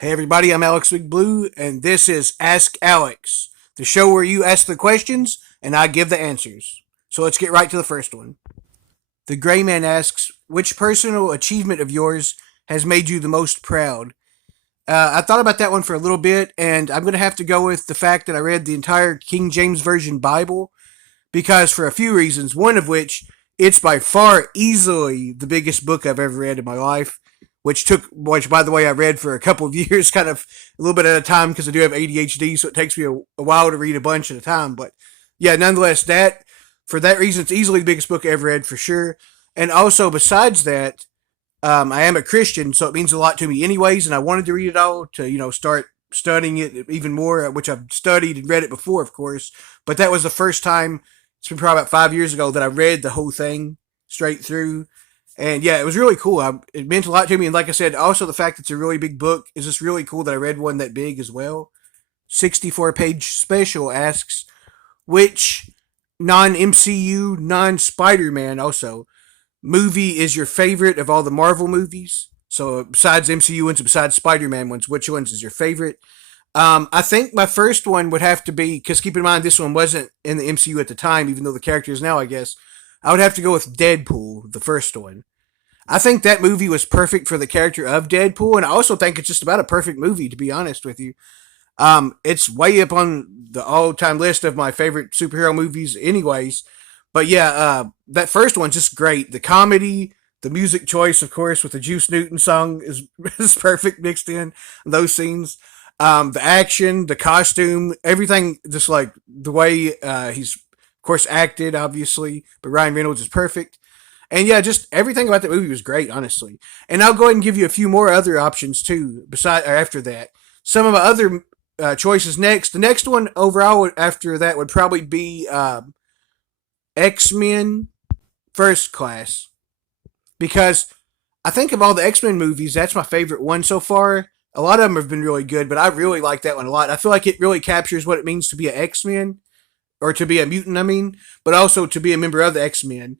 Hey everybody, I'm Alex Big Blue, and this is Ask Alex, the show where you ask the questions and I give the answers. So let's get right to the first one. The Gray Man asks, which personal achievement of yours has made you the most proud? I thought about that one for a little bit, and I'm going to have to go with the fact that I read the entire King James Version Bible because for a few reasons, one of which, it's by far easily the biggest book I've ever read in my life. Which by the way, I read for a couple of years, kind of a little bit at a time because I do have ADHD, so it takes me a while to read a bunch at a time. But yeah, nonetheless, for that reason, it's easily the biggest book I ever read for sure. And also, besides that, I am a Christian, so it means a lot to me, anyways. And I wanted to read it all to start studying it even more, which I've studied and read it before, of course. But that was the first time. It's been probably about 5 years ago that I read the whole thing straight through. And yeah, it was really cool. It meant a lot to me. And like I said, also the fact that it's a really big book is just really cool that I read one that big as well. 64-page special asks, which non MCU, non Spider Man also movie is your favorite of all the Marvel movies? So besides MCU ones, besides Spider Man ones, which ones is your favorite? I think my first one would have to be, because keep in mind this one wasn't in the MCU at the time, even though the character is now, I guess. I would have to go with Deadpool, the first one. I think that movie was perfect for the character of Deadpool, and I also think it's just about a perfect movie, to be honest with you. It's way up on the all-time list of my favorite superhero movies, anyways. But yeah, that first one's just great. The comedy, the music choice, of course, with the Juice Newton song is is perfect mixed in those scenes. The action, the costume, everything, just like the way he's, of course, acted, obviously. But Ryan Reynolds is perfect. And yeah, just everything about the movie was great, honestly. And I'll go ahead and give you a few more other options too. Beside or after that, some of my other choices next. The next one overall after that would probably be X Men First Class, because I think of all the X Men movies, that's my favorite one so far. A lot of them have been really good, but I really like that one a lot. I feel like it really captures what it means to be an X Men, or to be a mutant, I mean, but also to be a member of the X Men.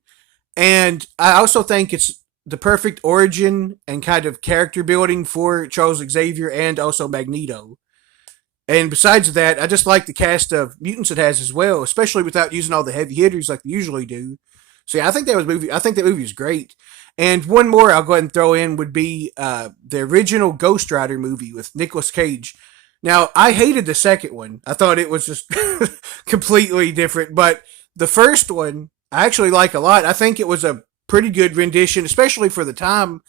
And I also think it's the perfect origin and kind of character building for Charles Xavier and also Magneto. And besides that, I just like the cast of mutants it has as well, especially without using all the heavy hitters like they usually do. So yeah, I think that movie was great. And one more I'll go ahead and throw in would be the original Ghost Rider movie with Nicolas Cage. Now I hated the second one. I thought it was just completely different. But the first one I actually like a lot. I think it was a pretty good rendition, especially for the time,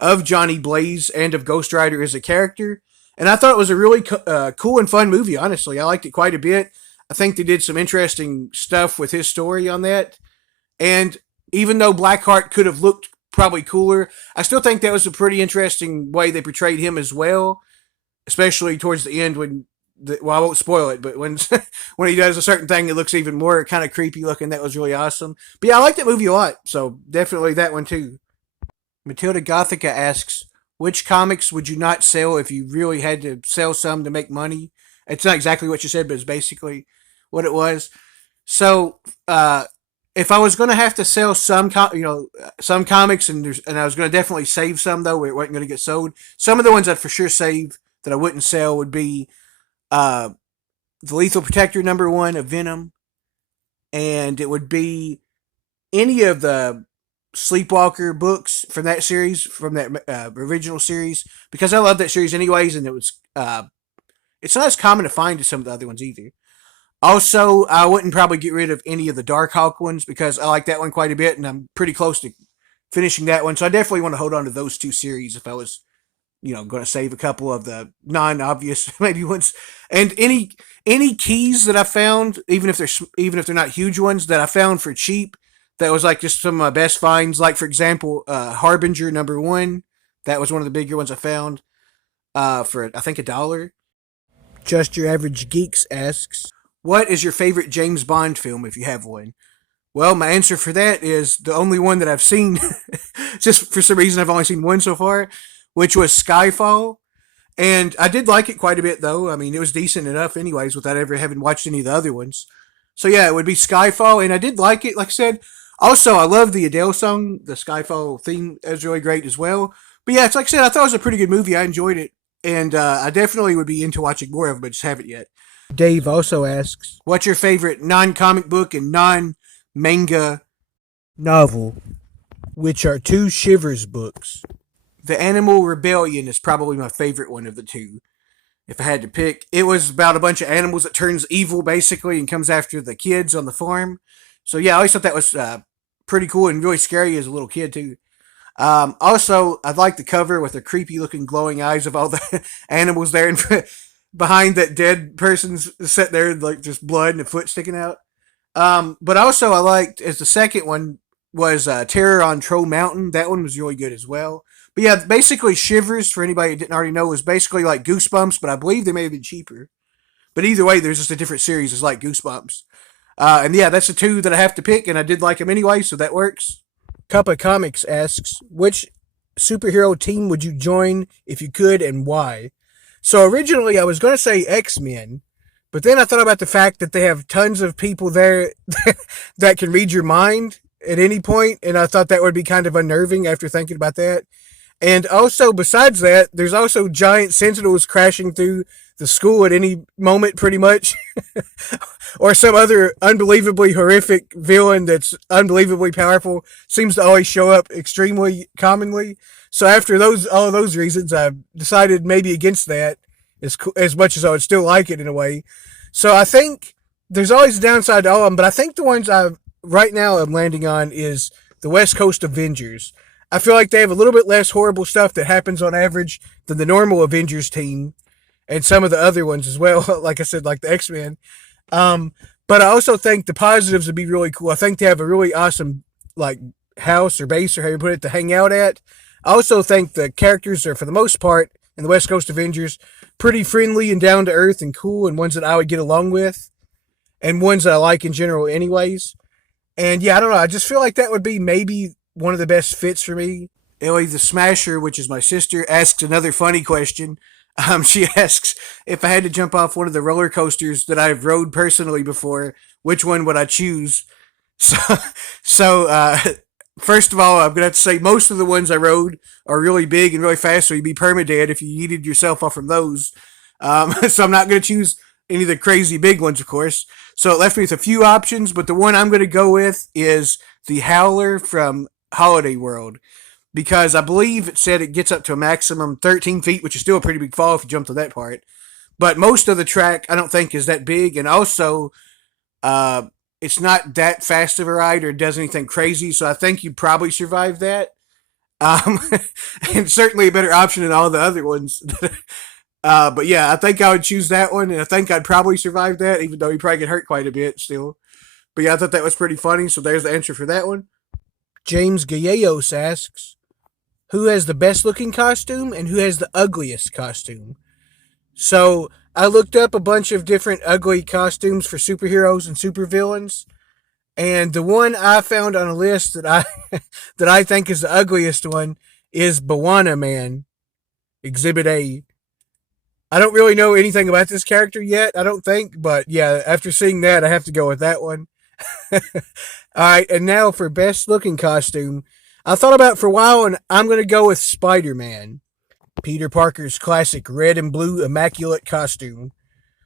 of Johnny Blaze and of Ghost Rider as a character. And I thought it was a really cool and fun movie, honestly. I liked it quite a bit. I think they did some interesting stuff with his story on that. And even though Blackheart could have looked probably cooler, I still think that was a pretty interesting way they portrayed him as well, especially towards the end when well, I won't spoil it, but when when he does a certain thing, it looks even more kind of creepy looking. That was really awesome. But yeah, I like that movie a lot, so definitely that one too. Matilda Gothica asks, which comics would you not sell if you really had to sell some to make money? It's not exactly what you said, but it's basically what it was. So, if I was going to have to sell some comics, and I was going to definitely save some though, where it wasn't going to get sold. Some of the ones I'd for sure save that I wouldn't sell would be uh, the Lethal Protector #1 of Venom, and it would be any of the Sleepwalker books from that series, from that original series, because I love that series anyways, and it's not as common to find as some of the other ones either. Also, I wouldn't probably get rid of any of the Darkhawk ones because I like that one quite a bit, and I'm pretty close to finishing that one. So I definitely want to hold on to those two series if I was, going to save a couple of the non-obvious maybe ones. And any keys that I found, even if they're not huge ones that I found for cheap, that was like just some of my best finds. Like for example, Harbinger #1. That was one of the bigger ones I found for I think $1. Just Your Average Geeks asks, what is your favorite James Bond film if you have one? Well, my answer for that is the only one that I've seen. Just for some reason, I've only seen one so far, which was Skyfall. And I did like it quite a bit, though. I mean, it was decent enough, anyways, without ever having watched any of the other ones. So yeah, it would be Skyfall, and I did like it. Like I said, also I love the Adele song. The Skyfall theme is really great as well. But yeah, it's like I said, I thought it was a pretty good movie. I enjoyed it. and I definitely would be into watching more of them, but just haven't yet. Dave also asks, what's your favorite non-comic book and non-manga novel? Which are two Shivers books. The Animal Rebellion is probably my favorite one of the two. If I had to pick, it was about a bunch of animals that turns evil basically and comes after the kids on the farm. So yeah, I always thought that was pretty cool and really scary as a little kid too. Also, I like the cover with the creepy looking glowing eyes of all the animals there, and behind that dead person's set there, like just blood and a foot sticking out. But also, I liked as the second one was Terror on Troll Mountain. That one was really good as well. But yeah, basically Shivers, for anybody who didn't already know, was basically like Goosebumps, but I believe they may have been cheaper. But either way, there's just a different series. It's like Goosebumps. And yeah, that's the two that I have to pick, and I did like them anyway, so that works. Cup of Comics asks, which superhero team would you join if you could and why? So originally I was going to say X-Men, but then I thought about the fact that they have tons of people there that can read your mind at any point, and I thought that would be kind of unnerving after thinking about that. And also, besides that, there's also giant sentinels crashing through the school at any moment, pretty much. Or some other unbelievably horrific villain that's unbelievably powerful seems to always show up extremely commonly. So after all of those reasons, I decided maybe against that, as much as I would still like it in a way. So I think there's always a downside to all of them, but I think the ones right now I'm landing on is the West Coast Avengers. I feel like they have a little bit less horrible stuff that happens on average than the normal Avengers team, and some of the other ones as well. Like I said, like the X-Men. But I also think the positives would be really cool. I think they have a really awesome like house or base or how you put it to hang out at. I also think the characters are, for the most part, in the West Coast Avengers, pretty friendly and down to earth and cool, and ones that I would get along with, and ones that I like in general, anyways. And yeah, I don't know. I just feel like that would be maybe one of the best fits for me. Ellie the Smasher, which is my sister, asks another funny question. She asks if I had to jump off one of the roller coasters that I've rode personally before, which one would I choose? So, so first of all, I'm gonna have to say most of the ones I rode are really big and really fast, so you'd be permadead if you yeeted yourself off from those. So I'm not gonna choose any of the crazy big ones, of course. So it left me with a few options, but the one I'm gonna go with is the Howler from Holiday World, because I believe it said it gets up to a maximum 13 feet, which is still a pretty big fall if you jump to that part. But most of the track I don't think is that big, and also uh, it's not that fast of a ride or does anything crazy, so I think you probably survive that. Um, and certainly a better option than all the other ones. But yeah, I think I would choose that one, and I think I'd probably survive that, even though you probably get hurt quite a bit still. But yeah, I thought that was pretty funny, so there's the answer for that one. James Gallegos asks, who has the best looking costume and who has the ugliest costume? So I looked up a bunch of different ugly costumes for superheroes and supervillains, and the one I found on a list that I that I think is the ugliest one is Bawana Man, Exhibit A. I don't really know anything about this character yet, I don't think, but yeah, after seeing that, I have to go with that one. All right, and now for best looking costume. I thought about it for a while, and I'm going to go with Spider-Man, Peter Parker's classic red and blue immaculate costume,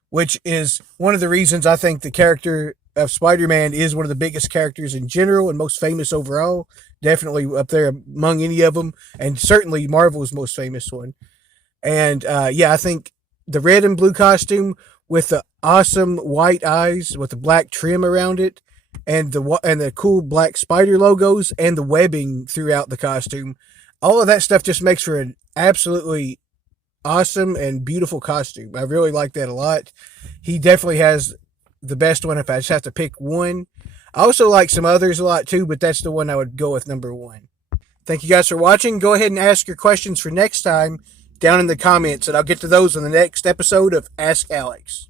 which is one of the reasons I think the character of Spider-Man is one of the biggest characters in general and most famous overall. Definitely up there among any of them, and certainly Marvel's most famous one. And yeah, I think the red and blue costume with the awesome white eyes with the black trim around it, and the cool black spider logos and the webbing throughout the costume, all of that stuff just makes for an absolutely awesome and beautiful costume. I really like that a lot. He definitely has the best one if I just have to pick one. I also like some others a lot too, but that's the one I would go with number one. Thank you guys for watching. Go ahead and ask your questions for next time down in the comments, and I'll get to those in the next episode of Ask Alex.